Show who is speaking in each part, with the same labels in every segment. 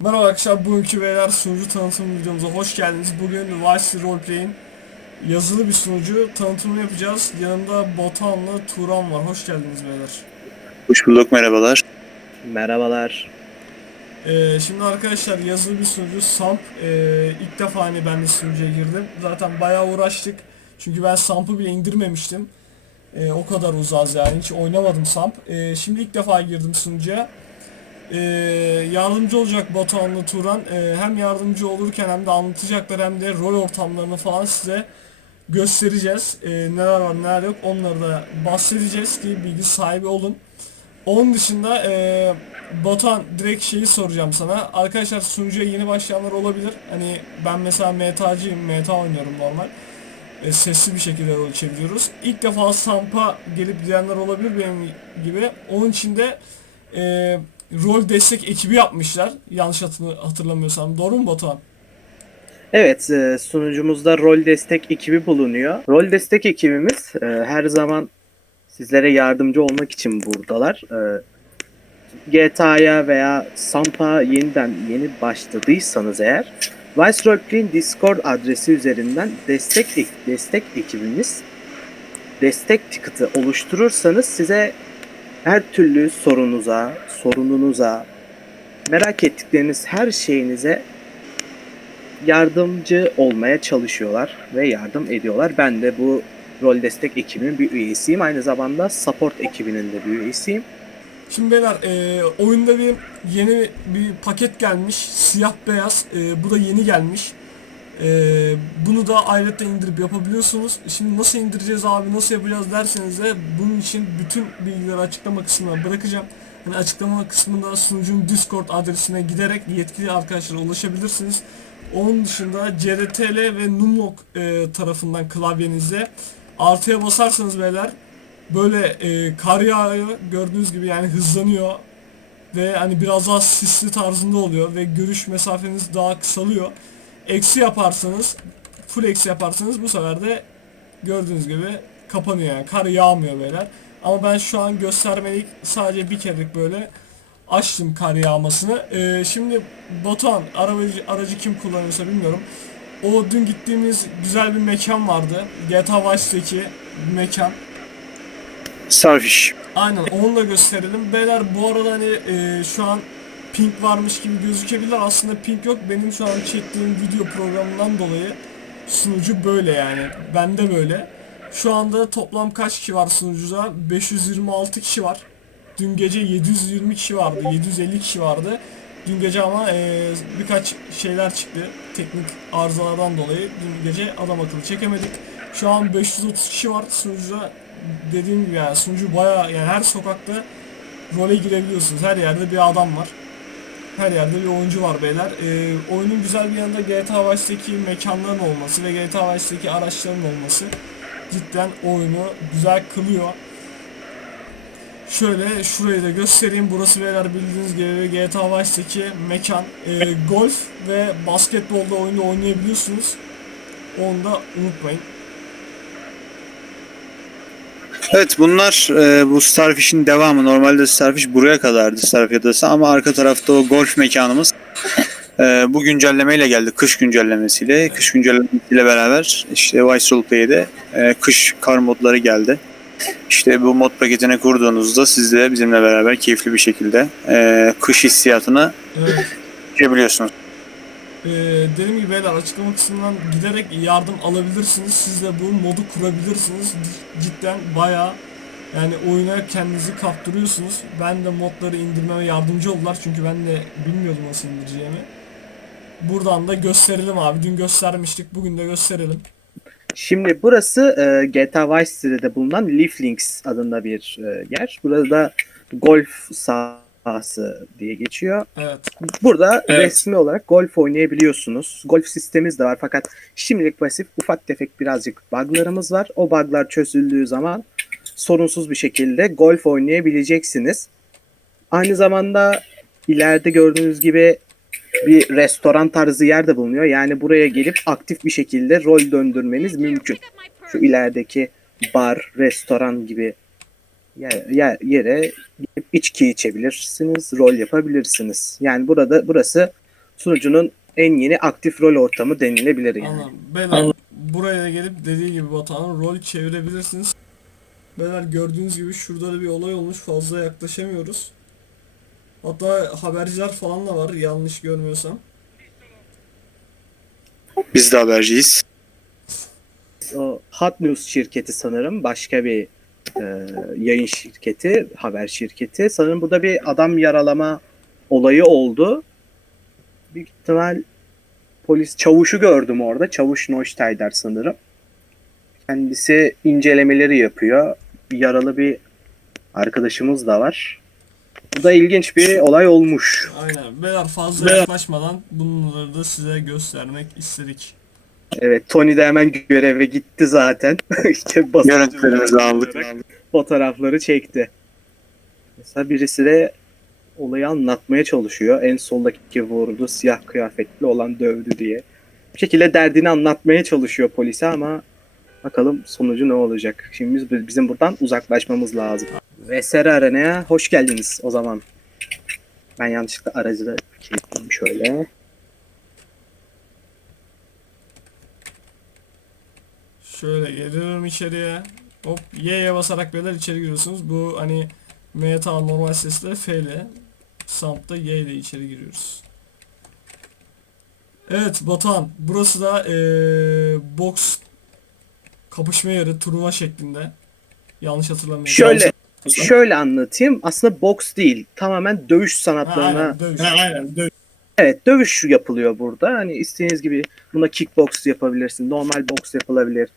Speaker 1: Merhaba arkadaşlar, bugünkü beyler sunucu tanıtım videomuza hoş geldiniz. Bugün Vice Roleplay'in yazılı bir sunucu tanıtımını yapacağız. Yanımda Botan'la Turan var. Hoş geldiniz beyler.
Speaker 2: Hoş bulduk, merhabalar.
Speaker 3: Merhabalar.
Speaker 1: Ee, şimdi arkadaşlar yazılı bir sunucu Samp. Ee, ilk defa hani ben de sunucuya girdim. Zaten bayağı uğraştık. Çünkü ben Samp'ı bile indirmemiştim. Ee, o kadar uzağız yani. Hiç oynamadım Samp. Ee, şimdi ilk defa girdim sunucuya. Ee, yardımcı olacak Batuhan'la Turan. Ee, hem yardımcı olurken hem de anlatacaklar hem de rol ortamlarını falan size göstereceğiz. Ee, neler var neler yok onları da bahsedeceğiz ki bilgi sahibi olun. Onun dışında ee, Batuhan direkt şeyi soracağım sana. Arkadaşlar sunucuya yeni başlayanlar olabilir. Hani ben mesela MTA'cıyım. MTA oynuyorum normal. E, sesli bir şekilde rol çeviriyoruz. İlk defa Samp'a gelip gidenler olabilir benim gibi. Onun için de e, rol destek ekibi yapmışlar. Yanlış hatırlamıyorsam. Doğru mu Batuhan?
Speaker 3: Evet, e, sunucumuzda rol destek ekibi bulunuyor. Rol destek ekibimiz e, her zaman sizlere yardımcı olmak için buradalar. E, GTA'ya veya Samp'a yeniden yeni başladıysanız eğer Vice Roleplay'in Discord adresi üzerinden destek ek- destek ekibimiz destek ticket'ı oluşturursanız size her türlü sorunuza, sorununuza, merak ettikleriniz her şeyinize yardımcı olmaya çalışıyorlar ve yardım ediyorlar. Ben de bu rol destek ekibinin bir üyesiyim. Aynı zamanda support ekibinin de bir üyesiyim.
Speaker 1: Şimdi beyler e, oyunda bir yeni bir paket gelmiş. Siyah beyaz. E, bu da yeni gelmiş. E, bunu da ayrıca indirip yapabiliyorsunuz. Şimdi nasıl indireceğiz abi nasıl yapacağız derseniz de bunun için bütün bilgileri açıklama kısmına bırakacağım. Hani açıklama kısmında sunucunun Discord adresine giderek yetkili arkadaşlara ulaşabilirsiniz. Onun dışında CRTL ve Numlock e, tarafından klavyenizde artıya basarsanız beyler böyle e, kar yağıyor gördüğünüz gibi yani hızlanıyor ve hani biraz daha sisli tarzında oluyor ve görüş mesafeniz daha kısalıyor. Eksi yaparsanız full eksi yaparsanız bu sefer de gördüğünüz gibi kapanıyor yani kar yağmıyor beyler. Ama ben şu an göstermelik sadece bir kerelik böyle açtım kar yağmasını. Ee, şimdi Batuhan aracı, aracı kim kullanıyorsa bilmiyorum. O dün gittiğimiz güzel bir mekan vardı. GTA Vice'deki bir mekan.
Speaker 2: Starfish.
Speaker 1: Aynen onu da gösterelim. Beyler bu arada hani e, şu an ping varmış gibi gözükebilir. Aslında ping yok. Benim şu an çektiğim video programından dolayı sunucu böyle yani. Bende böyle. Şu anda toplam kaç kişi var sunucuda? 526 kişi var. Dün gece 720 kişi vardı. 750 kişi vardı. Dün gece ama e, birkaç şeyler çıktı. Teknik arızalardan dolayı. Dün gece adam akıllı çekemedik. Şu an 530 kişi var sunucuda. Dediğim gibi yani sunucu baya yani her sokakta role girebiliyorsunuz. Her yerde bir adam var. Her yerde bir oyuncu var beyler. Ee, oyunun güzel bir yanında GTA Vice'deki mekanların olması ve GTA Vice'deki araçların olması cidden oyunu güzel kılıyor. Şöyle şurayı da göstereyim. Burası beyler bildiğiniz gibi GTA Vice'deki mekan. Ee, golf ve basketbolda oyunu oynayabiliyorsunuz. Onu da unutmayın.
Speaker 2: Evet bunlar e, bu Starfish'in devamı. Normalde Starfish buraya kadardı Starfish adası ama arka tarafta o golf mekanımız e, bu güncellemeyle geldi. Kış güncellemesiyle. Kış güncellemesiyle beraber işte Vice Roleplay'de e, kış kar modları geldi. İşte bu mod paketini kurduğunuzda siz de bizimle beraber keyifli bir şekilde e, kış hissiyatını
Speaker 1: Evet. Ee, dediğim gibi beyler açıklama kısmından giderek yardım alabilirsiniz. Siz de bu modu kurabilirsiniz. Cidden bayağı yani oyuna kendinizi kaptırıyorsunuz. Ben de modları indirmeme yardımcı oldular çünkü ben de bilmiyordum nasıl indireceğimi. Buradan da gösterelim abi. Dün göstermiştik. Bugün de gösterelim.
Speaker 3: Şimdi burası e, GTA Vice City'de bulunan Leaf Links adında bir e, yer. Burada golf sahası diye geçiyor.
Speaker 1: Evet.
Speaker 3: Burada
Speaker 1: Evet.
Speaker 3: resmi olarak golf oynayabiliyorsunuz. Golf sistemimiz de var fakat şimdilik pasif ufak tefek birazcık buglarımız var. O buglar çözüldüğü zaman sorunsuz bir şekilde golf oynayabileceksiniz. Aynı zamanda ileride gördüğünüz gibi bir restoran tarzı yer de bulunuyor. Yani buraya gelip aktif bir şekilde rol döndürmeniz mümkün. Şu ilerideki bar, restoran gibi yer- yer- yere gidip içki içebilirsiniz, rol yapabilirsiniz. Yani burada burası sunucunun en yeni aktif rol ortamı denilebilir yani.
Speaker 1: Anladım. Beyler buraya gelip dediği gibi Batuhan'ın rol çevirebilirsiniz. Beyler gördüğünüz gibi şurada da bir olay olmuş fazla yaklaşamıyoruz. Hatta haberciler falan da var yanlış görmüyorsam.
Speaker 2: Biz de haberciyiz.
Speaker 3: O Hot News şirketi sanırım başka bir e, yayın şirketi, haber şirketi. Sanırım burada bir adam yaralama olayı oldu. Büyük ihtimal polis çavuşu gördüm orada. Çavuş Neusteider sanırım. Kendisi incelemeleri yapıyor. Yaralı bir arkadaşımız da var. Bu da ilginç bir olay olmuş.
Speaker 1: Aynen. Beyler fazla yaklaşmadan bunları da size göstermek istedik.
Speaker 3: Evet Tony de hemen göreve gitti zaten. işte
Speaker 2: Görüntülerimizi aldık.
Speaker 3: fotoğrafları çekti. Mesela birisi de olayı anlatmaya çalışıyor. En soldaki vurdu, siyah kıyafetli olan dövdü diye. Bir şekilde derdini anlatmaya çalışıyor polise ama bakalım sonucu ne olacak. Şimdi biz, bizim buradan uzaklaşmamız lazım. VSR Arena'ya hoş geldiniz o zaman. Ben yanlışlıkla aracı da kilitleyeyim şöyle.
Speaker 1: Şöyle geliyorum içeriye. Hop Y'ye basarak beyler içeri giriyorsunuz. Bu hani meta normal sesle F ile Samp'ta Y ile içeri giriyoruz. Evet Batuhan burası da eee box kapışma yeri turnuva şeklinde. Yanlış hatırlamıyorum.
Speaker 3: Şöyle şöyle anlatayım. Aslında boks değil. Tamamen dövüş
Speaker 1: Ha,
Speaker 3: sanatlarına
Speaker 1: aynen, dövüş. aynen, dövüş.
Speaker 3: Evet dövüş yapılıyor burada. Hani istediğiniz gibi buna kickbox yapabilirsin. Normal boks yapılabilir.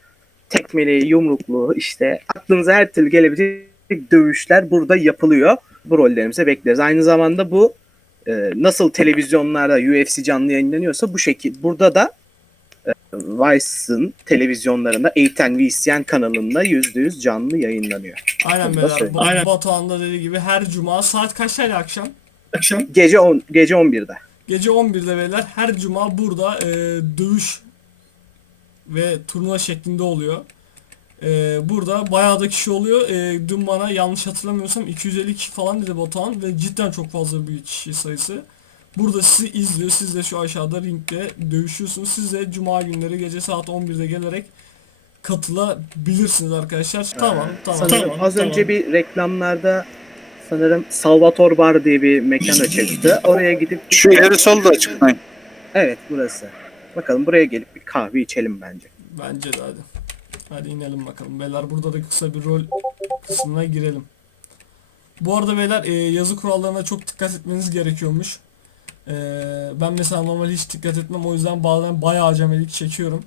Speaker 3: Tekmeli, yumruklu işte aklınıza her türlü gelebilecek dövüşler burada yapılıyor. Bu rollerimize bekleriz. Aynı zamanda bu e, nasıl televizyonlarda UFC canlı yayınlanıyorsa bu şekil. Burada da e, Vice'ın televizyonlarında A10 VCN kanalında %100 canlı yayınlanıyor.
Speaker 1: Aynen
Speaker 3: Bunu
Speaker 1: beyler. Bu- Batuhan da dediği gibi her cuma saat kaçtaydı akşam?
Speaker 3: Gece 10 gece 11'de.
Speaker 1: Gece 11'de beyler her cuma burada e, dövüş ve turnuva şeklinde oluyor. E, burada bayağı da kişi oluyor. E, dün bana yanlış hatırlamıyorsam 250 kişi falan dedi Batuhan ve cidden çok fazla bir kişi sayısı. Burada sizi izliyor. Siz de şu aşağıda ringde dövüşüyorsunuz. Siz de cuma günleri gece saat 11'de gelerek katılabilirsiniz arkadaşlar. Tamam, tamam.
Speaker 3: Sanırım
Speaker 1: tamam,
Speaker 3: az
Speaker 1: tamam.
Speaker 3: önce bir reklamlarda sanırım Salvator Bar diye bir mekan açıldı. Oraya gidip
Speaker 2: Şu ileri sol da açıklayın.
Speaker 3: Evet burası. Bakalım buraya gelip bir kahve içelim bence.
Speaker 1: Bence de hadi. Hadi inelim bakalım. Beyler burada da kısa bir rol kısmına girelim. Bu arada beyler e, yazı kurallarına çok dikkat etmeniz gerekiyormuş. E, ben mesela normal hiç dikkat etmem o yüzden bazen bayağı acemelik çekiyorum.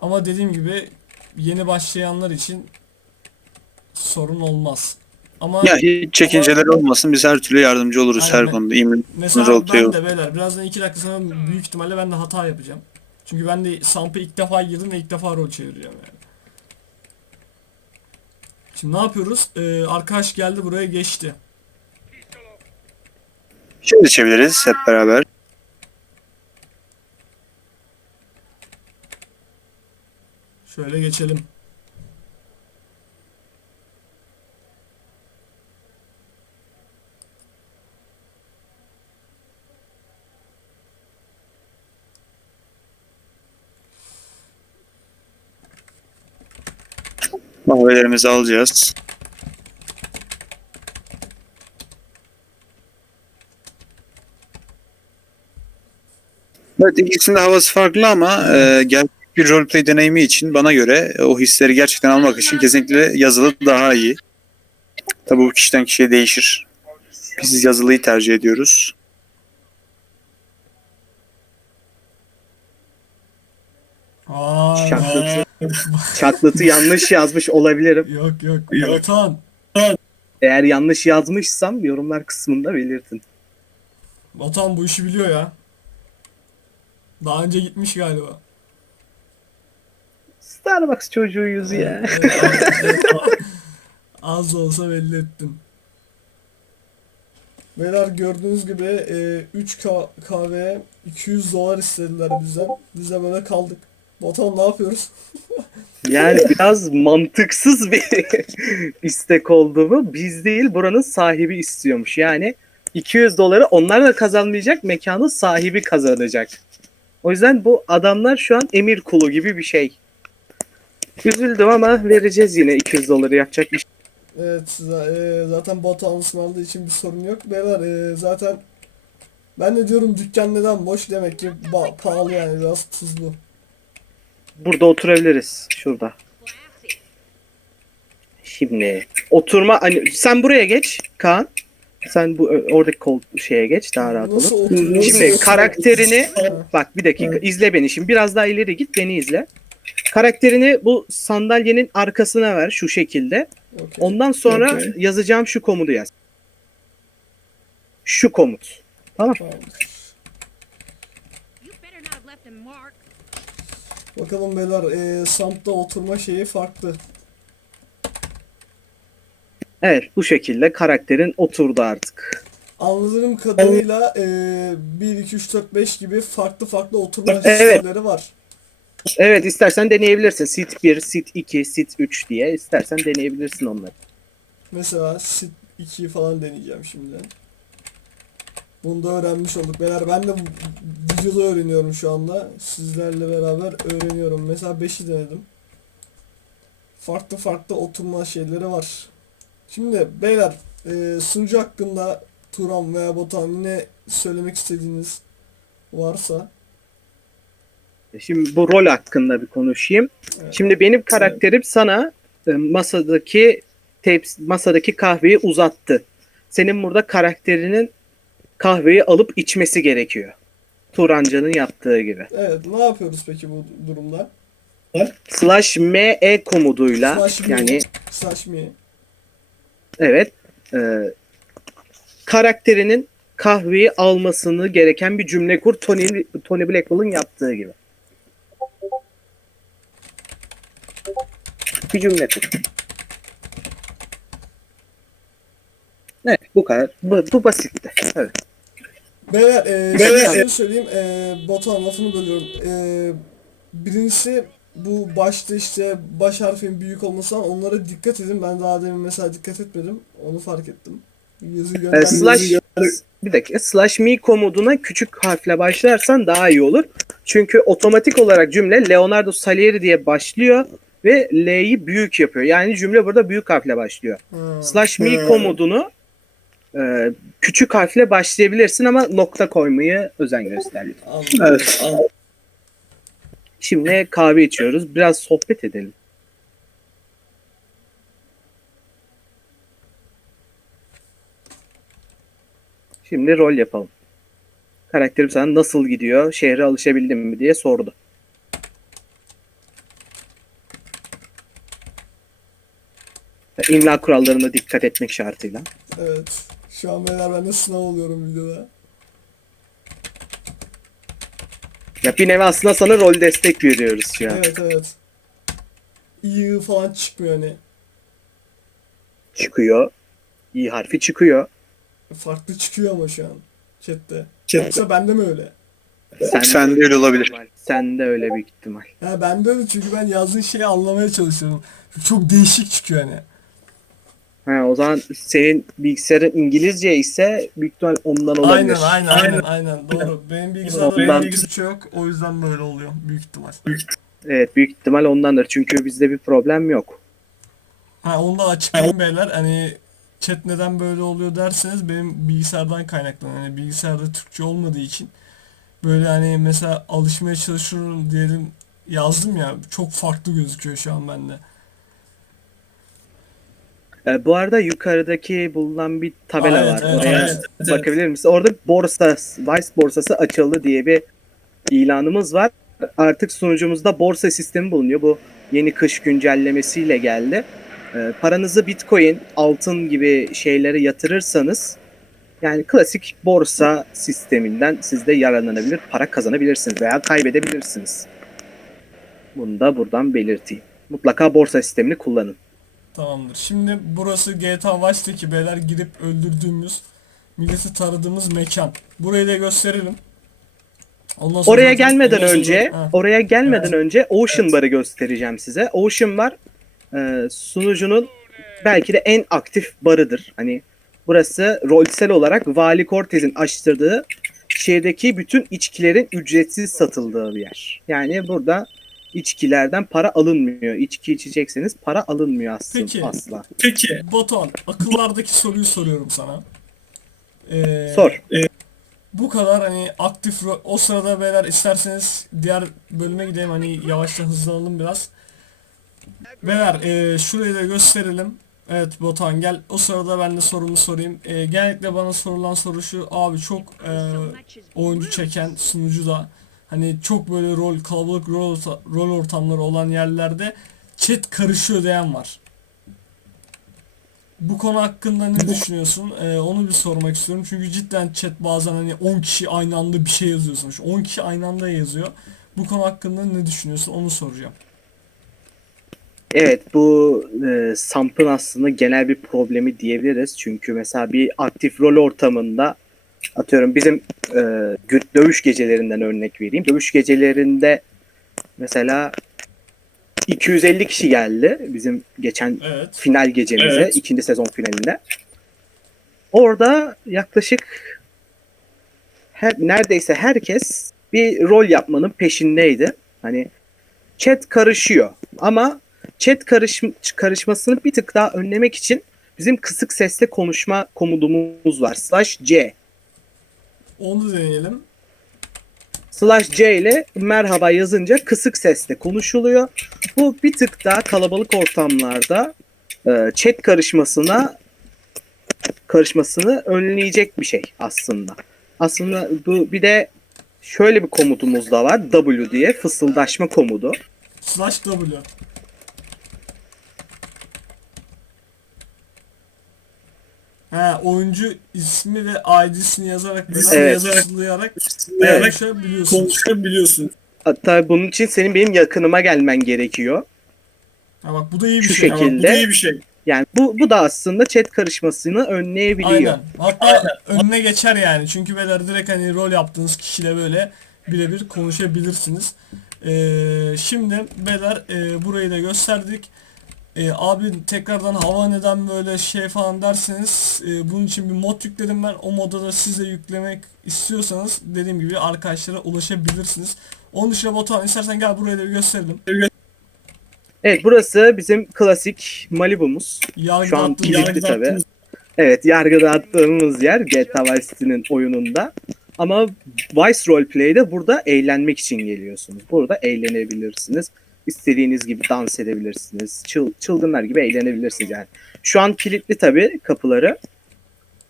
Speaker 1: Ama dediğim gibi yeni başlayanlar için sorun olmaz. Ama
Speaker 2: Ya hiç çekinceler olmasın biz her türlü yardımcı oluruz
Speaker 1: Aynen.
Speaker 2: her konuda. İmrin
Speaker 1: Mesela
Speaker 2: roleplay
Speaker 1: ben
Speaker 2: o.
Speaker 1: de beyler birazdan iki dakika sonra büyük ihtimalle ben de hata yapacağım. Çünkü ben de Samp'a ilk defa girdim ve ilk defa rol çevireceğim yani. Şimdi ne yapıyoruz? Ee, arkadaş geldi buraya geçti.
Speaker 2: Şimdi çeviririz hep beraber.
Speaker 1: Şöyle geçelim.
Speaker 2: Kahvelerimizi alacağız. Evet ikisinin de havası farklı ama e, gerçek bir roleplay deneyimi için bana göre e, o hisleri gerçekten almak için kesinlikle yazılı daha iyi. Tabi bu kişiden kişiye değişir. Biz yazılıyı tercih ediyoruz.
Speaker 1: Aa,
Speaker 3: Çaklıtı, çaklıtı yanlış yazmış olabilirim.
Speaker 1: yok yok. Batuhan.
Speaker 3: Eğer yanlış yazmışsam yorumlar kısmında belirtin.
Speaker 1: Batuhan bu işi biliyor ya. Daha önce gitmiş galiba.
Speaker 3: Starbucks çocuğuyuz ya.
Speaker 1: Evet, evet. Az da olsa belli ettin. Beyler gördüğünüz gibi e, 3 ka- kahveye 200 dolar istediler bizden. Biz de böyle kaldık. Batuhan ne yapıyoruz?
Speaker 3: Yani biraz mantıksız bir istek oldu bu. Biz değil buranın sahibi istiyormuş. Yani 200 doları onlar da kazanmayacak, mekanın sahibi kazanacak. O yüzden bu adamlar şu an emir kulu gibi bir şey. Üzüldüm ama vereceğiz yine 200 doları yapacak bir şey.
Speaker 1: Evet e, zaten Batuhan ısmarladığı için bir sorun yok. Beyler e, zaten ben de diyorum dükkan neden boş demek ki pahalı yani biraz tuzlu.
Speaker 3: Burada oturabiliriz şurada. Şimdi oturma hani sen buraya geç Kaan. Sen bu oradaki kol şeye geç daha rahat olur. Şimdi karakterini bak bir dakika izle beni şimdi biraz daha ileri git beni izle. Karakterini bu sandalyenin arkasına ver şu şekilde.
Speaker 1: okey.
Speaker 3: Ondan sonra
Speaker 2: Okey.
Speaker 3: yazacağım şu komutu yaz. Şu komut.
Speaker 1: Tamamdır.
Speaker 4: You
Speaker 1: Bakalım beyler e, Samp'ta oturma şeyi farklı.
Speaker 3: Evet bu şekilde karakterin oturdu artık.
Speaker 1: Anladığım kadarıyla e, 1, 2, 3, 4, 5 gibi farklı farklı oturma
Speaker 3: Evet.
Speaker 1: var.
Speaker 3: Evet istersen deneyebilirsin. Sit 1, sit 2, sit 3 diye istersen deneyebilirsin onları.
Speaker 1: Mesela sit 2'yi falan deneyeceğim şimdi. Bunu da öğrenmiş olduk. Beyler ben de videoda öğreniyorum şu anda. Sizlerle beraber öğreniyorum. Mesela 5'i denedim. Farklı farklı oturma şeyleri var. Şimdi beyler e, sunucu hakkında Turan veya Botan yine söylemek istediğiniz varsa
Speaker 3: Şimdi bu rol hakkında bir konuşayım.
Speaker 1: Evet.
Speaker 3: Şimdi benim karakterim sana e, masadaki teps- masadaki kahveyi uzattı. Senin burada karakterinin kahveyi alıp içmesi gerekiyor. Turanca'nın yaptığı gibi.
Speaker 1: Evet ne yapıyoruz peki bu durumda?
Speaker 3: Slash ME komuduyla
Speaker 1: Slash me.
Speaker 3: yani
Speaker 1: Slash me.
Speaker 3: evet e, karakterinin kahveyi almasını gereken bir cümle kur Tony, Tony Blackwell'ın yaptığı gibi. Bir cümle kur. Evet bu kadar. Bu, bu basitti. Evet.
Speaker 1: Beyler, e,
Speaker 2: Beyler,
Speaker 1: şöyle söyleyeyim, e, Batuhan lafını bölüyorum. E, birincisi bu başta işte baş harfin büyük olması falan onlara dikkat edin. Ben daha demin mesela dikkat etmedim. Onu fark ettim. Yazı
Speaker 3: E,
Speaker 1: gönderdim.
Speaker 3: slash bir dakika slash me komuduna küçük harfle başlarsan daha iyi olur. Çünkü otomatik olarak cümle Leonardo Salieri diye başlıyor ve L'yi büyük yapıyor. Yani cümle burada büyük harfle başlıyor.
Speaker 1: Ha,
Speaker 3: Slash me
Speaker 2: Hmm.
Speaker 3: komudunu e, küçük harfle başlayabilirsin ama nokta koymayı özen göster. lütfen.
Speaker 2: Evet.
Speaker 3: Şimdi kahve içiyoruz. Biraz sohbet edelim. Şimdi rol yapalım. Karakterim sana nasıl gidiyor, şehre alışabildin mi diye sordu. İmla kurallarına dikkat etmek şartıyla.
Speaker 1: Evet. Şu an beyler ben de sınav oluyorum videoda.
Speaker 3: Ya bir nevi aslında sana rol destek veriyoruz şu an.
Speaker 1: Evet evet. İyi falan çıkmıyor hani.
Speaker 3: Çıkıyor. İyi harfi çıkıyor.
Speaker 1: Farklı çıkıyor ama şu an. Chatte.
Speaker 2: Chatte.
Speaker 1: Yoksa bende mi öyle?
Speaker 3: Sen,
Speaker 2: Sen de öyle olabilir.
Speaker 3: Sen de öyle büyük ihtimal.
Speaker 1: Ha bende öyle çünkü ben yazdığın şeyi anlamaya çalışıyorum. Çok değişik çıkıyor hani.
Speaker 3: Ha, o zaman senin bilgisayarın İngilizce ise büyük ihtimal ondan olabilir.
Speaker 1: Aynen aynen aynen aynen doğru. Benim bilgisayarda
Speaker 3: Ondan-
Speaker 1: Türkçe yok o yüzden böyle oluyor büyük ihtimal.
Speaker 3: Evet büyük ihtimal ondandır. Çünkü bizde bir problem yok.
Speaker 1: Ha onu da açıklayayım beyler hani chat neden böyle oluyor derseniz benim bilgisayardan kaynaklanıyor. Yani bilgisayarda Türkçe olmadığı için böyle hani mesela alışmaya çalışıyorum diyelim yazdım ya çok farklı gözüküyor şu an bende.
Speaker 3: Ee, bu arada yukarıdaki bulunan bir tabela
Speaker 1: Aa, evet,
Speaker 3: var.
Speaker 1: evet,
Speaker 3: Oraya
Speaker 1: evet,
Speaker 3: bakabilir misin? Orada borsa, Vice borsası açıldı diye bir ilanımız var. Artık sunucumuzda borsa sistemi bulunuyor. Bu yeni kış güncellemesiyle geldi. Ee, paranızı Bitcoin, altın gibi şeylere yatırırsanız yani klasik borsa sisteminden siz de yararlanabilir, para kazanabilirsiniz veya kaybedebilirsiniz. Bunu da buradan belirteyim. Mutlaka borsa sistemini kullanın.
Speaker 1: Tamamdır. Şimdi burası GTA Vice'deki beyler girip öldürdüğümüz milleti taradığımız mekan. Burayı da gösterelim. Ondan sonra
Speaker 3: Oraya gelmeden önce,
Speaker 1: Ha.
Speaker 3: oraya gelmeden
Speaker 1: Evet.
Speaker 3: önce Ocean
Speaker 1: Evet.
Speaker 3: Bar'ı göstereceğim size. Ocean Bar e, sunucunun belki de en aktif barıdır. Hani Burası rolsel olarak Vali Cortez'in açtırdığı şehirdeki bütün içkilerin ücretsiz satıldığı bir yer. Yani burada içkilerden para alınmıyor. İçki içecekseniz para alınmıyor aslında
Speaker 1: Peki.
Speaker 3: asla.
Speaker 1: Peki Batuhan akıllardaki soruyu soruyorum sana. Ee,
Speaker 3: Sor.
Speaker 1: Bu kadar hani aktif o sırada beyler isterseniz diğer bölüme gidelim hani yavaştan hızlanalım biraz. Beyler e, şurayı da gösterelim. Evet Batuhan gel o sırada ben de sorumu sorayım. E, genellikle bana sorulan soru şu abi çok e, oyuncu çeken sunucu da hani çok böyle rol kalabalık rol, rol ortamları olan yerlerde chat karışıyor diyen var. Bu konu hakkında ne düşünüyorsun? Ee, onu bir sormak istiyorum. Çünkü cidden chat bazen hani 10 kişi aynı anda bir şey yazıyorsun. Şu 10 kişi aynı anda yazıyor. Bu konu hakkında ne düşünüyorsun? Onu soracağım.
Speaker 3: Evet bu e, Samp'ın aslında genel bir problemi diyebiliriz. Çünkü mesela bir aktif rol ortamında atıyorum bizim e, dövüş gecelerinden örnek vereyim. Dövüş gecelerinde mesela 250 kişi geldi bizim geçen
Speaker 1: Evet.
Speaker 3: final gecemize,
Speaker 1: Evet.
Speaker 3: ikinci sezon finalinde. Orada yaklaşık her, neredeyse herkes bir rol yapmanın peşindeydi. Hani chat karışıyor ama chat karış, karışmasını bir tık daha önlemek için bizim kısık sesle konuşma komudumuz var. Slash C.
Speaker 1: Onu deneyelim.
Speaker 3: Slash C ile merhaba yazınca kısık sesle konuşuluyor. Bu bir tık daha kalabalık ortamlarda e, chat karışmasına karışmasını önleyecek bir şey aslında. Aslında bu bir de şöyle bir komutumuz da var. W diye fısıldaşma komudu.
Speaker 1: Slash W. He, oyuncu ismi ve ID'sini yazarak böyle
Speaker 3: Evet.
Speaker 1: yazarak
Speaker 3: Evet.
Speaker 1: konuşabiliyorsun.
Speaker 5: konuşabiliyorsun.
Speaker 3: Hatta bunun için senin benim yakınıma gelmen gerekiyor.
Speaker 1: Ha bak bu da iyi bir
Speaker 3: Şu
Speaker 1: şey.
Speaker 3: şekilde.
Speaker 5: Bu da iyi bir şey.
Speaker 3: Yani bu bu da aslında chat karışmasını önleyebiliyor.
Speaker 1: Aynen. Hatta önüne geçer yani. Çünkü beyler direkt hani rol yaptığınız kişiyle böyle birebir konuşabilirsiniz. Ee, şimdi beyler e, burayı da gösterdik. E, abi tekrardan hava neden böyle şey falan derseniz e, bunun için bir mod yükledim ben. O moda da siz de yüklemek istiyorsanız dediğim gibi arkadaşlara ulaşabilirsiniz. Onun dışında Batuhan istersen gel burayı da bir gösterelim.
Speaker 3: Evet burası bizim klasik Malibu'muz.
Speaker 1: Yargı
Speaker 3: Şu an kilitli
Speaker 5: attığımız-
Speaker 3: Evet yargıda attığımız yer GTA Vice City'nin oyununda. Ama Vice Roleplay'de burada eğlenmek için geliyorsunuz. Burada eğlenebilirsiniz. İstediğiniz gibi dans edebilirsiniz. Çıl, çılgınlar gibi eğlenebilirsiniz yani. Şu an kilitli tabii kapıları.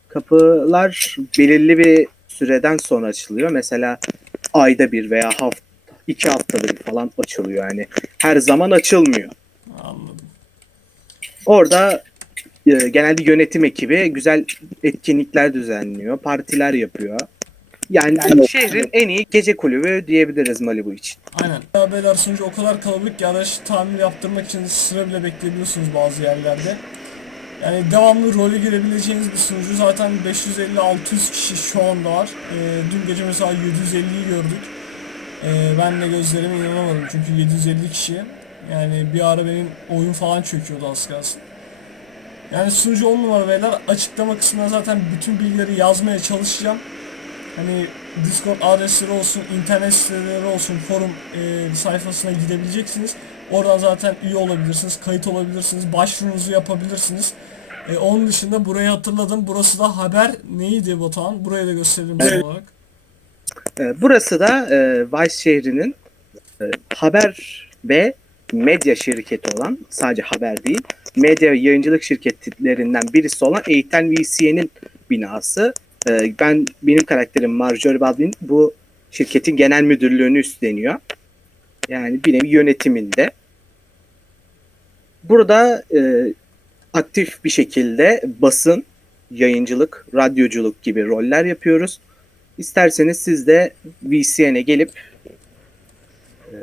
Speaker 3: Kapılar belirli bir süreden sonra açılıyor. Mesela ayda bir veya hafta iki haftada bir falan açılıyor yani. Her zaman açılmıyor.
Speaker 1: Anladım.
Speaker 3: Orada e, genelde yönetim ekibi güzel etkinlikler düzenliyor, partiler yapıyor. Yani şehrin en iyi gece kulübü diyebiliriz Malibu için.
Speaker 1: Aynen. Ya Beyler sunucu o kadar kalabalık ki araç tamir yaptırmak için sıra bile bekleyebiliyorsunuz bazı yerlerde. Yani devamlı role girebileceğiniz bir sunucu zaten 550-600 kişi şu anda var. Ee, dün gece mesela 750'yi gördük. Ee, ben de gözlerime inanamadım çünkü 750 kişi. Yani bir ara benim oyun falan çöküyordu az kalsın. Yani sunucu 10 numara beyler. Açıklama kısmına zaten bütün bilgileri yazmaya çalışacağım. Hani Discord adresleri olsun, internet siteleri olsun, forum e, sayfasına gidebileceksiniz. Oradan zaten üye olabilirsiniz, kayıt olabilirsiniz, başvurunuzu yapabilirsiniz. E, onun dışında burayı hatırladım. Burası da haber neydi Batuhan? Burayı da gösterelim olarak.
Speaker 3: E, Burası da e, Vice şehrinin e, haber ve medya şirketi olan, sadece haber değil, medya yayıncılık şirketlerinden birisi olan Eitel VCN'in binası. E, ben Benim karakterim Marjorie Baldwin bu şirketin genel müdürlüğünü üstleniyor. Yani bir nevi yönetiminde. Burada e, aktif bir şekilde basın, yayıncılık, radyoculuk gibi roller yapıyoruz. İsterseniz siz de VCN'e gelip e,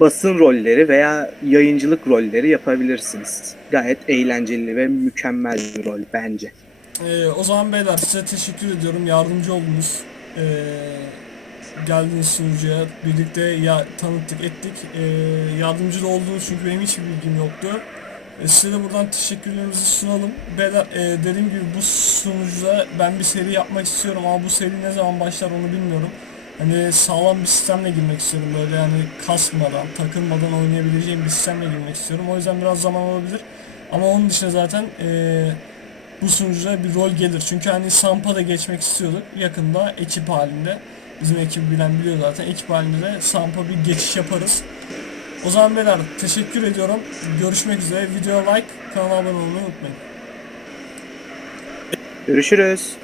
Speaker 3: basın rolleri veya yayıncılık rolleri yapabilirsiniz. Gayet eğlenceli ve mükemmel bir rol bence.
Speaker 1: E, o zaman beyler size teşekkür ediyorum. Yardımcı oldunuz. E, geldiniz sunucuya. Birlikte ya tanıttık ettik. E, yardımcı da oldunuz çünkü benim hiçbir bilgim yoktu. E, size de buradan teşekkürlerimizi sunalım. Beyler, e, dediğim gibi bu sunucuda ben bir seri yapmak istiyorum ama bu seri ne zaman başlar onu bilmiyorum. Hani sağlam bir sistemle girmek istiyorum böyle hani kasmadan, takılmadan oynayabileceğim bir sistemle girmek istiyorum. O yüzden biraz zaman alabilir. Ama onun dışında zaten e, bu sunucuda bir rol gelir. Çünkü hani Samp'a da geçmek istiyorduk. Yakında ekip halinde. Bizim ekibi bilen biliyor zaten. Ekip halinde de Samp'a bir geçiş yaparız. O zaman beyler teşekkür ediyorum. Görüşmek üzere. Video like, kanala abone olmayı unutmayın.
Speaker 3: Görüşürüz.